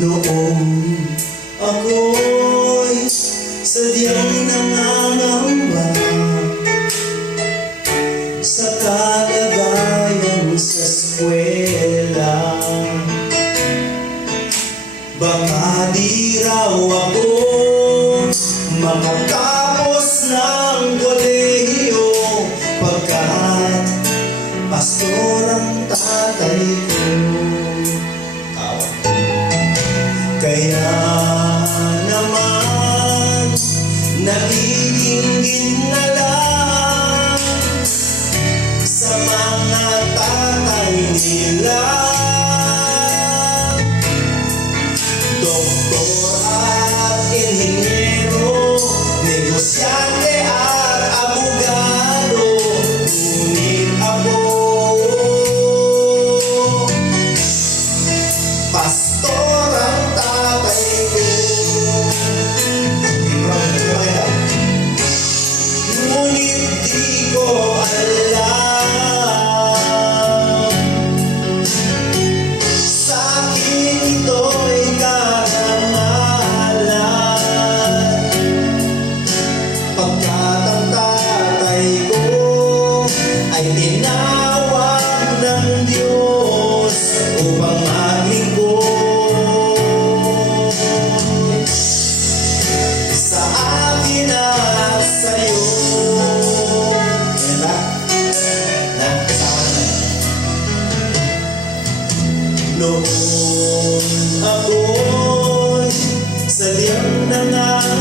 Noong ako'y sadyang nangangamba sa kalagayan sa eskwela, baka di raw ako makatapos ng kolehiyo pagkat pastor ang tatay ko. Kaya naman nagiging na lang sa mga tatay nila, doktor at inhinyero, negosyante at abogado. Ngunit ako, pastor ang tatay ko. Ngunit di ko alam, sa akin ito'y karangalan, pagkat ang tatay ko ay tinawag ng Diyos upang maglingkod sa akin at sa'yo. Noon ako'y sadyang nangangamba